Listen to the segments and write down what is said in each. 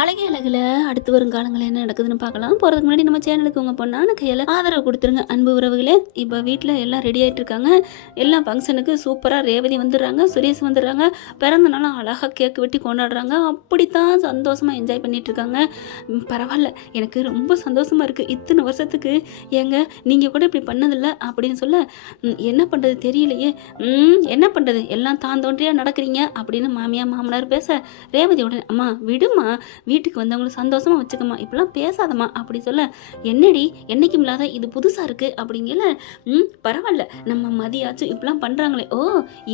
அழகே அழகில் அடுத்து வரும் காலங்களில் என்ன நடக்குதுன்னு பார்க்கலாம். போகிறதுக்கு முன்னாடி நம்ம சேனலுக்கு உங்கள் பொண்ணான கையில் ஆதரவு கொடுத்துருங்க அன்பு உறவுகளே. இப்போ வீட்டில் எல்லாம் ரெடி ஆகிட்டு இருக்காங்க. எல்லாம் ஃபங்க்ஷனுக்கு சூப்பராக ரேவதி வந்துடுறாங்க, சுரேஷ் வந்துடுறாங்க. பிறந்த நாளும் அழகாக கேக்கு வெட்டி கொண்டாடுறாங்க. அப்படித்தான் சந்தோஷமாக என்ஜாய் பண்ணிட்டு இருக்காங்க. பரவாயில்ல, எனக்கு ரொம்ப சந்தோஷமாக இருக்குது. இத்தனை வருஷத்துக்கு ஏங்க நீங்கள் கூட இப்படி பண்ணதில்லை அப்படின்னு சொல்ல, என்ன பண்ணுறது தெரியலையே, என்ன பண்ணுறது, எல்லாம் தான் தோன்றியாக நடக்கிறீங்க அப்படின்னு மாமியார் மாமனார் பேச, ரேவதி உடனே அம்மா விடுமா, வீட்டுக்கு வந்தவங்களை சந்தோஷமா வச்சுக்கம்மா, இப்பெல்லாம் பேசாதம்மா அப்படி சொல்ல, என்னடி என்னைக்கும் இல்லாத இது புதுசா இருக்கு அப்படிங்கல. பரவாயில்ல, நம்ம மதியாச்சும் இப்பெல்லாம் பண்றாங்களே, ஓ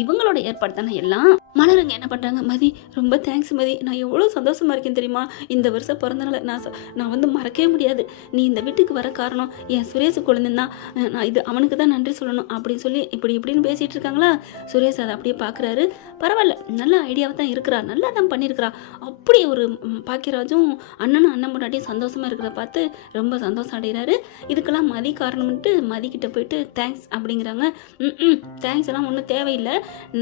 இவங்களோட ஏற்பாடு தானே எல்லாம். மலருங்க என்ன பண்றாங்க, மதி ரொம்ப தேங்க்ஸ் மதி, நான் எவ்வளவு சந்தோஷமா இருக்கேன் தெரியுமா, இந்த வருஷம் பிறந்தனால நான் வந்து மறக்கவே முடியாது. நீ இந்த வீட்டுக்கு வர காரணம் என் சுரேஷ் குழந்தைந்தான், நான் இது அவனுக்கு தான் நன்றி சொல்லணும் அப்படின்னு சொல்லி இப்படின்னு பேசிட்டு இருக்காங்களா. சுரேஷ் அதை அப்படியே பாக்குறாரு. பரவாயில்ல, நல்ல ஐடியாவை தான் இருக்கிறா, நல்லா தான் பண்ணியிருக்கிறா. அப்படி ஒரு பாக்கியராஜும் அண்ணனும் அண்ணன் முன்னாடியும் சந்தோஷமா இருக்கிறத பார்த்து ரொம்ப சந்தோஷம் அடைகிறாரு. இதுக்கெல்லாம் மதி காரணம்ட்டு மதிக்கிட்ட போயிட்டு தேங்க்ஸ் அப்படிங்கிறாங்க. தேங்க்ஸ் எல்லாம் ஒன்றும் தேவையில்லை,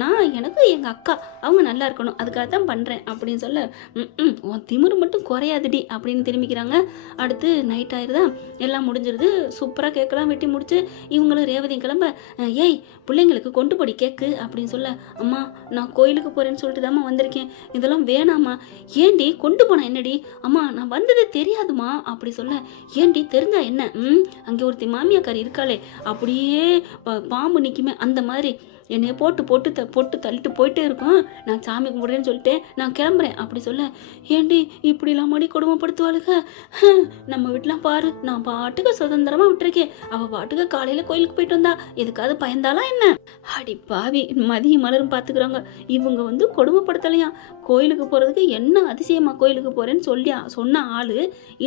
நான் எனக்கு எங்கள் அக்கா அவங்க நல்லா இருக்கணும் அதுக்காக தான் பண்ணுறேன் அப்படின்னு சொல்ல, உன் திமிரு மட்டும் குறையாதுடி அப்படின்னு திரும்பிக்கிறாங்க. அடுத்து நைட் ஆயிடுதா, எல்லாம் முடிஞ்சிருது. சூப்பராக கேட்கலாம் வெட்டி முடிச்சு இவங்களும் ரேவதியும் கிளம்ப, ஏய் பிள்ளைங்களுக்கு கொண்டு போடி கேக்கு அப்படின்னு சொல்ல, அம்மா நான் கோயிலுக்கு போறேன்னு சொல்லிட்டு தாம்மா வந்திருக்கேன், இதெல்லாம் வேணாமா. ஏண்டி கொண்டு போனா என்னடி, அம்மா நான் வந்ததே தெரியாதுமா அப்படி சொல்ல, ஏண்டி தெரிஞ்சா என்ன, அங்கே ஒருத்தி மாமியாக்காரி இருக்காளே அப்படியே பாம்பு நிக்குமே அந்த மாதிரி என்னைய போட்டு தள்ளிட்டு போயிட்டே இருக்கும். நான் சாமி கும்பிடுறேன்னு சொல்லிட்டு நான் கிளம்புறேன் அப்படி சொல்ல, ஏண்டி இப்படிலாம் மடி கொடுமைப்படுத்துவாளுக, நம்ம வீட்டுலாம் பாரு, நான் பாட்டுக்கு சுதந்திரமா விட்டுருக்கேன், அவ பாட்டுக்கு காலையில கோயிலுக்கு போயிட்டு வந்தா, எதுக்காவது பயந்தாலாம் என்ன. அடி பாவி, மதியம் மலரும் பாத்துக்கிறாங்க. இவங்க வந்து கொடுமைப்படுத்தலையா, கோயிலுக்கு போறதுக்கு என்ன அதிசயமா கோயிலுக்கு போறேன்னு சொன்ன ஆளு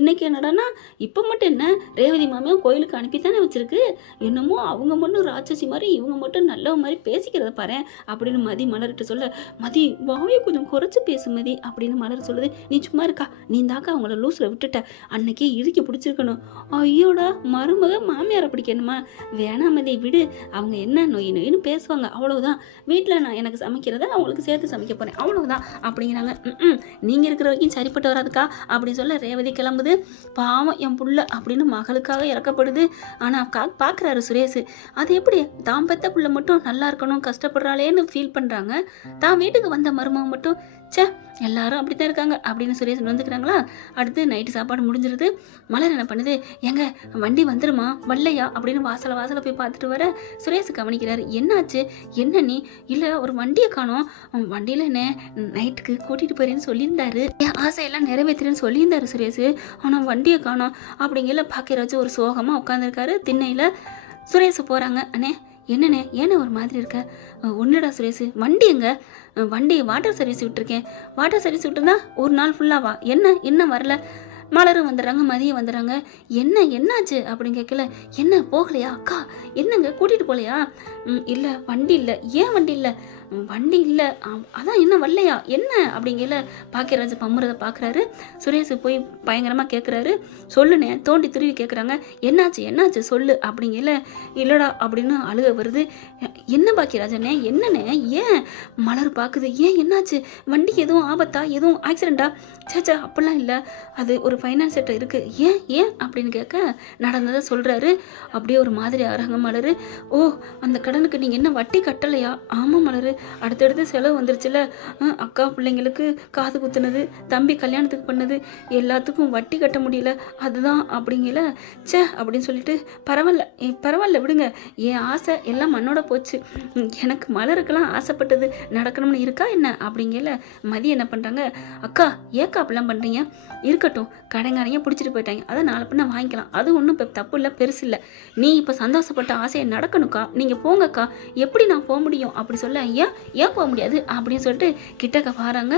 இன்னைக்கு என்னடானா, இப்ப மட்டும் என்ன ரேவதி மாமியா கோயிலுக்கு அனுப்பித்தானே வச்சிருக்கு, என்னமோ அவங்க மட்டும் ராட்சசி மாதிரி இவங்க மட்டும் நல்ல மாதிரி பேசிக்கிறத பாரு அப்படின்னு மதி மலர்கிட்ட சொல்ல, மதி வாயை கொஞ்சம் குறைச்சு பேசு மதி அப்படின்னு மலர் சொல்லுது. நீ சும்மா இருக்கா, நீ தாக்கா அவங்கள லூஸ்ல விட்டுட்ட, அன்னைக்கே இறுக்கி பிடிச்சிருக்கணும். ஐயோடா, மருமக மாமியாரை பிடிக்கணுமா, வேணாம் மதி விடு, அவங்க என்ன நொயின்னு பேசுவாங்க அவ்வளவுதான், வீட்டுல நான் எனக்கு சமைக்கிறத அவங்களுக்கு சேர்த்து சமைக்க போறேன் அவ்வளவுதான் அப்படிங்கிறாங்க. நீங்க இருக்கிற வரைக்கும் சரிப்பட்டு வராதுக்கா அப்படின்னு சொல்ல ரேவதி கிளம்புது. பாவம் என் புள்ள அப்படின்னு மகளுக்காக இறக்கப்படுது. ஆனா பாக்குறாரு சுரேஷ், அது எப்படி தான் பெத்த புள்ள மட்டும் நல்லா இருக்கணும் கஷ்டப்படுறாளேன்னு ஃபீல் பண்றாங்க, தான் வீட்டுக்கு வந்த மருமக மட்டும் சே எல்லாரும் அப்படித்தான் இருக்காங்க அப்படின்னு சுரேஷ் வந்துக்கிறாங்களா. அடுத்து நைட்டு சாப்பாடு முடிஞ்சிருது. மலர் என்ன பண்ணுது, எங்க வண்டி வந்துருமா வரலையா அப்படின்னு வாசல போய் பார்த்துட்டு வர சுரேஷ் கவனிக்கிறாரு. என்னாச்சு, என்ன நீ இல்ல ஒரு வண்டியை காணோம், வண்டியில என்ன நைட்டுக்கு கூட்டிட்டு போறேன்னு சொல்லியிருந்தாரு, என் ஆசையெல்லாம் நிறைவேற்றுறேன்னு சொல்லியிருந்தாரு சுரேஷ், ஆனா வண்டியை காணோம் அப்படிங்கல பாக்கியராஜ் ஒரு சோகமா உட்காந்துருக்காரு திண்ணையில. சுரேஷ் போறாங்க. அண்ணே என்னண்ணே ஏன்னா ஒரு மாதிரி இருக்க, ஒன்றுடா சுரேஷ் வண்டி எங்க, வண்டி வாட்டர் சர்வீஸ் விட்டுருக்கேன், வாட்டர் சர்வீஸ் விட்டுருந்தா ஒரு நாள் ஃபுல்லாவா, என்ன வரல. மலரும் வந்துடுறாங்க, மதியம் வந்துடுறாங்க. என்னாச்சு அப்படின்னு கேட்கல, என்ன போகலையா அக்கா, என்னங்க கூட்டிட்டு போகலையா, இல்லை வண்டி இல்லை. ஏன் வண்டி இல்லை, வண்டி இல்லை அதான் என்ன வரலையா என்ன அப்படிங்கல பாக்கியராஜ் பம்முறதை பார்க்குறாரு. சுரேஷ் போய் பயங்கரமாக கேட்குறாரு. சொல்லுனே தோண்டி துருவி கேட்குறாங்க. என்னாச்சு சொல்லு அப்படிங்கல. இல்லடா அப்படின்னு அழுக வருது. என்ன பாக்கியராஜனே என்னண்ணே, ஏன் மலர் பார்க்குது, ஏன் என்னாச்சு, வண்டிக்கு எதுவும் ஆபத்தா, எதுவும் ஆக்சிடென்ட்டா, சேச்சா அப்படிலாம் இல்லை, அது ஒரு ஃபைனான்ஸ் செட்டை இருக்கு, ஏன் அப்படின்னு கேட்க நடந்ததை சொல்றாரு. அப்படியே ஒரு மாதிரி அரங்க மலரு. ஓ அந்த கடனுக்கு நீங்க என்ன வட்டி கட்டலையா. ஆமா மலரு, அடுத்தடுத்து செலவு வந்துருச்சுல, அக்கா பிள்ளைங்களுக்கு காது குத்துனது, தம்பி கல்யாணத்துக்கு பண்ணது, எல்லாத்துக்கும் வட்டி கட்ட முடியல அதுதான் அப்படிங்கல. சே அப்படின்னு சொல்லிட்டு பரவாயில்ல விடுங்க, என் ஆசை எல்லாம் மண்ணோட போச்சு, எனக்கு மலருக்கெல்லாம் ஆசைப்பட்டது நடக்கணும்னு இருக்கா என்ன அப்படிங்கல. மதி என்ன பண்றாங்க, அக்கா ஏக்கா அப்படிலாம் பண்றீங்க, இருக்கட்டும் கடைங்காரங்க பிடிச்சிட்டு போயிட்டாங்க, அதை நாலு பண்ண வாங்கிக்கலாம், அது ஒன்றும் இப்போ தப்பு இல்லை பெருசு இல்லை, நீ இப்போ சந்தோஷப்பட்ட ஆசையை நடக்கணுக்கா, நீங்க போங்கக்கா. எப்படி நான் போக முடியும் அப்படி சொல்ல, ஏன் போக முடியாது அப்படின்னு சொல்லிட்டு கிட்டக்க வராங்க.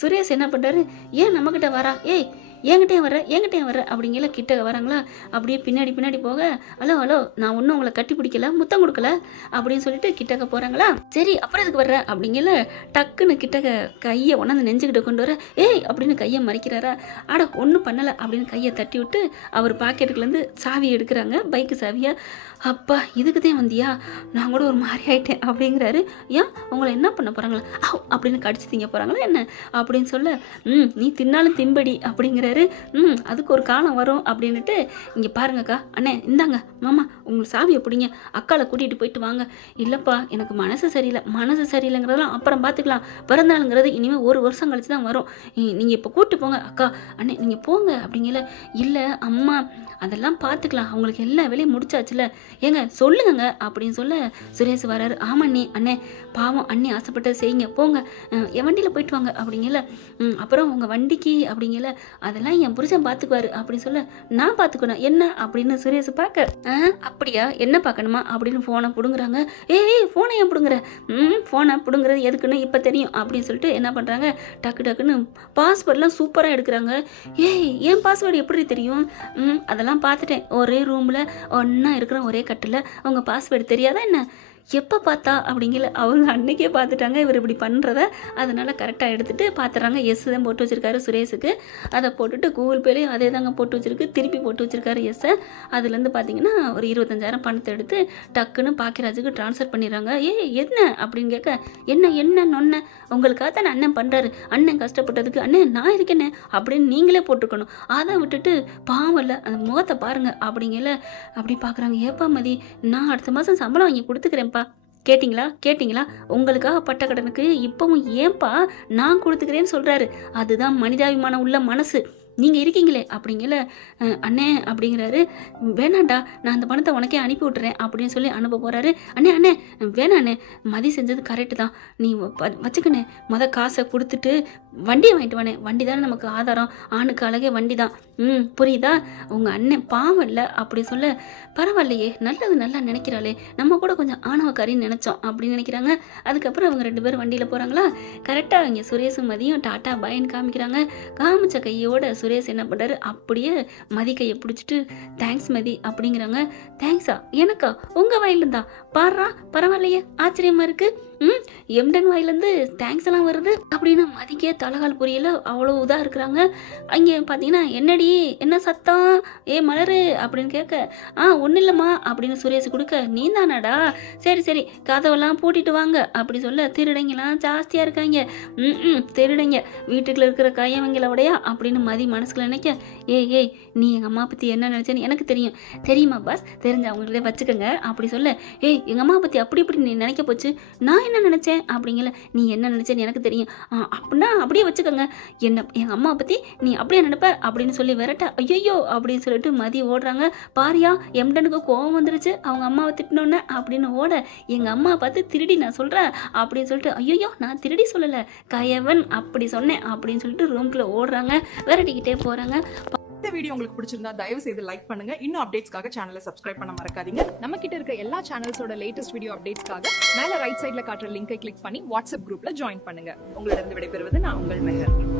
சுரேஷ் என்ன பண்றாரு, ஏன் நம்ம கிட்ட வரா, ஏய் என்கிட்டயும் வர அப்படிங்கல கிட்ட வராங்களா. அப்படியே பின்னாடி போக, ஹலோ நான் ஒன்றும் உங்களை கட்டி பிடிக்கல, முத்தம் கொடுக்கல அப்படின்னு சொல்லிட்டு கிட்டக்க போகிறாங்களா. சரி அப்புறம் எதுக்கு வர்ற அப்படிங்கல டக்குன்னு கிட்டக்க கையை உணர்ந்து நெஞ்சுக்கிட்ட கொண்டு வர, ஏய் அப்படின்னு கையை மறிக்கிறாரா. அட ஒன்றும் பண்ணலை அப்படின்னு கையை தட்டி விட்டு அவர் பாக்கெட்டுக்குலேருந்து சாவியை எடுக்கிறாங்க, பைக்கு சாவியை. அப்பா இதுக்குதான் வந்தியா, நான் கூட ஒரு மாதிரி ஆயிட்டேன் அப்படிங்கிறாரு. ஏன் உங்களை என்ன பண்ண போகிறாங்களா, அப்படின்னு கடிச்சு திங்க போகிறாங்களா என்ன அப்படின்னு சொல்ல, நீ தின்னாலும் திம்படி அப்படிங்கிறாரு. அதுக்கு ஒரு காலம் வரும் அப்படின்னுட்டு, இங்கே பாருங்கக்கா, அண்ணே இந்தாங்க மாமா உங்களுக்கு சாவியை பிடிங்க, அக்காவை கூட்டிகிட்டு போயிட்டு வாங்க. இல்லைப்பா எனக்கு மனசு சரியில்லைங்கிறதெல்லாம் அப்புறம் பார்த்துக்கலாம், பிறந்தாளுங்கிறது இனிமேல் 1 வருஷம் கழிச்சு தான் வரும், நீங்கள் இப்போ கூப்பிட்டு போங்க அக்கா. அண்ணே நீங்கள் போங்க அப்படிங்கல. இல்லை அம்மா அதெல்லாம் பார்த்துக்கலாம், அவங்களுக்கு எல்லா வேலையும் முடிச்சாச்சுல, ஏங்க சொல்லுங்க அப்படின்னு சொல்ல சுரேஷ் வராரு. ஆமா அண்ணே பாவம், அண்ணி ஆசைப்பட்டதை செய்யுங்க, போங்க என் வண்டியில் போயிட்டு வாங்க அப்படிங்கல. அப்புறம் உங்கள் வண்டிக்கு அப்படிங்கல, அதெல்லாம் என் புருஷன் பார்த்துக்குவாரு அப்படின்னு சொல்ல, நான் பார்த்துக்கணும் என்ன அப்படின்னு சுரேஷ் பார்க்க, அப்படியா என்ன பார்க்கணுமா அப்படின்னு ஃபோனை பிடுங்குறாங்க. ஏய் ஃபோனை ஏன் பிடுங்குற, ஃபோனை பிடுங்குறது எதுக்குன்னு இப்போ தெரியும் அப்படின்னு சொல்லிட்டு என்ன பண்ணுறாங்க, டக்குன்னு பாஸ்வேர்ட்லாம் சூப்பராக எடுக்கிறாங்க. ஏன் பாஸ்வேர்டு எப்படி தெரியும், அதெல்லாம் பார்த்துட்டேன், ஒரே ரூமில் ஒன்றா இருக்கிற ஒரே கட்டில், உங்கள் பாஸ்வேர்டு தெரியாதா என்ன, எப்போ பார்த்தா அப்படிங்கல. அவங்க அன்னைக்கே பார்த்துட்டாங்க இவர் இப்படி பண்ணுறத, அதனால் கரெக்டாக எடுத்துகிட்டு பார்த்துறாங்க. எஸ் தான் போட்டு வச்சுருக்காரு சுரேஷுக்கு, அதை போட்டுட்டு கூகுள் பேலையும் அதே தாங்க போட்டு வச்சுருக்கு, திருப்பி போட்டு வச்சுருக்காரு எஸ்ஸை. அதுலேருந்து பார்த்தீங்கன்னா ஒரு 25,000 பணத்தை எடுத்து டக்குன்னு பாக்கியராஜுக்கு ட்ரான்ஸ்ஃபர் பண்ணிடுறாங்க. என்ன அப்படின்னு கேட்க, என்ன நொன்ன உங்களுக்காக தான் அண்ணன் பண்ணுறாரு, அண்ணன் கஷ்டப்பட்டதுக்கு அண்ணன் நான் இருக்கேனே அப்படின்னு நீங்களே போட்டுக்கணும், அதை விட்டுட்டு பாவம் இல்லை அந்த முகத்தை பாருங்கள் அப்படிங்கல. அப்படி பார்க்குறாங்க. ஏப்பா மதி, நான் அடுத்த மாதம் சம்பளம் வாங்கி கொடுத்துக்கிறேன் கேட்டிங்களா உங்களுக்காக பட்ட கடனுக்கு இப்பவும் ஏன்பா நான் கொடுத்துக்கிறேன்னு சொல்றாரு. அதுதான் மனிதாபிமானம் உள்ள மனசு, நீங்க இருக்கீங்களே அப்படிங்கல. அண்ணே அப்படிங்கிறாரு. வேணாண்டா நான் அந்த பணத்தை உனக்கே அனுப்பி விட்டுறேன் அப்படின்னு சொல்லி அனுப்ப போறாரு. அண்ணே வேணாண்ணே, மதி செஞ்சது கரெக்டு தான், நீ வச்சுக்கண்ணே, காசை கொடுத்துட்டு வண்டியை வாங்கிட்டு வானே, வண்டி தானே நமக்கு ஆதாரம், ஆணுக்கு அழகே வண்டி தான், புரியுதா, உங்க அண்ணன் பாவம் இல்லை அப்படி சொல்ல, பரவாயில்லையே நல்லது நல்லா நினைக்கிறாளே, நம்ம கூட கொஞ்சம் ஆணவக்காரின்னு நினைச்சோம் அப்படின்னு நினைக்கிறாங்க. அதுக்கப்புறம் அவங்க 2 பேரும் வண்டியில போறாங்களா. கரெக்டா இங்க சுரேஷும் மதியும் டாட்டா பாயின்னு காமிக்கிறாங்க. காமிச்ச கையோட சுரேஷ் என்ன பண்றாரு, அப்படியே மதி கையை பிடிச்சிட்டு தேங்க்ஸ் மதி அப்படிங்கிறாங்க. தேங்க்ஸா எனக்கா, உங்க வாயிலிருந்தா பாடுறா, பரவாயில்லையே ஆச்சரியமா இருக்கு, எம்டன் வாயிலேருந்து தேங்க்ஸ் எல்லாம் வருது அப்படின்னு மதிக்கே தலகால் புரியல, அவ்வளோ இதாக இருக்கிறாங்க. அங்கே பார்த்தீங்கன்னா என்னடி என்ன சத்தம், மலரு அப்படின்னு கேட்க, ஒன்றும் இல்லைம்மா அப்படின்னு சுரேஷ் கொடுக்க, நீ தானாடா, சரி கதவெல்லாம் பூட்டிட்டு வாங்க அப்படி சொல்ல, திருடங்கெல்லாம் ஜாஸ்தியாக இருக்காங்க, திருடங்க வீட்டுக்குள்ள இருக்கிற கையவங்களோடையா அப்படின்னு மதி மனசுக்குள்ள நினைக்க, ஏய் நீ எங்கள் அம்மா பற்றி என்ன நினச்சேன்னு எனக்கு தெரியுமா பாஸ், தெரிஞ்ச அவங்கள்ட்ட வச்சுக்கோங்க அப்படி சொல்ல, எங்கள் அம்மா பற்றி அப்படி நீ நினைக்க போச்சு, நான் என்ன நினைச்சேன் அப்படிங்கல, நீ என்ன நினைச்சேன்னு எனக்கு தெரியும், அப்படின்னா அப்படியே வச்சுக்கோங்க, என்ன எங்கள் அம்மா பற்றி நீ அப்படியே நினைப்ப அப்படின்னு சொல்லி விரட்ட, ஐயோ அப்படின்னு சொல்லிட்டு மதி ஓடுறாங்க. பாரியா எம்டனுக்கு கோவம் வந்துருச்சு அவங்க அம்மாவை திட்டினோன்னு அப்படின்னு ஓட, எங்கள் அம்மா பார்த்து திருடி நான் சொல்கிறேன் அப்படின்னு சொல்லிட்டு, ஐயோ நான் திருடி சொல்லலை கயவன் அப்படி சொன்னேன் அப்படின்னு சொல்லிட்டு ரூம்குள்ளே ஓடுறாங்க, விரட்டிக்கிட்டே போகிறாங்க. இந்த வீடியோ உங்களுக்கு பிடிச்சிருந்தா தயவு செய்து லைக் பண்ணுங்க. இன்னும் அப்டேட்ஸ்க்காக சேனலை சப்ஸ்கிரைப் பண்ண மறக்காதீங்க. நம்ம கிட்ட இருக்க எல்லா சேனல்ஸோட லேட்டஸ்ட் வீடியோ அப்டேட்ஸ்க்காக மேல ரைட் சைடுல காட்டுற லிங்கை கிளிக் பண்ணி வாட்ஸ்அப் குரூப்ல ஜாயின் பண்ணுங்க. உங்களிடம் விடைபெறுவது நான் உங்கள் மெஹர்.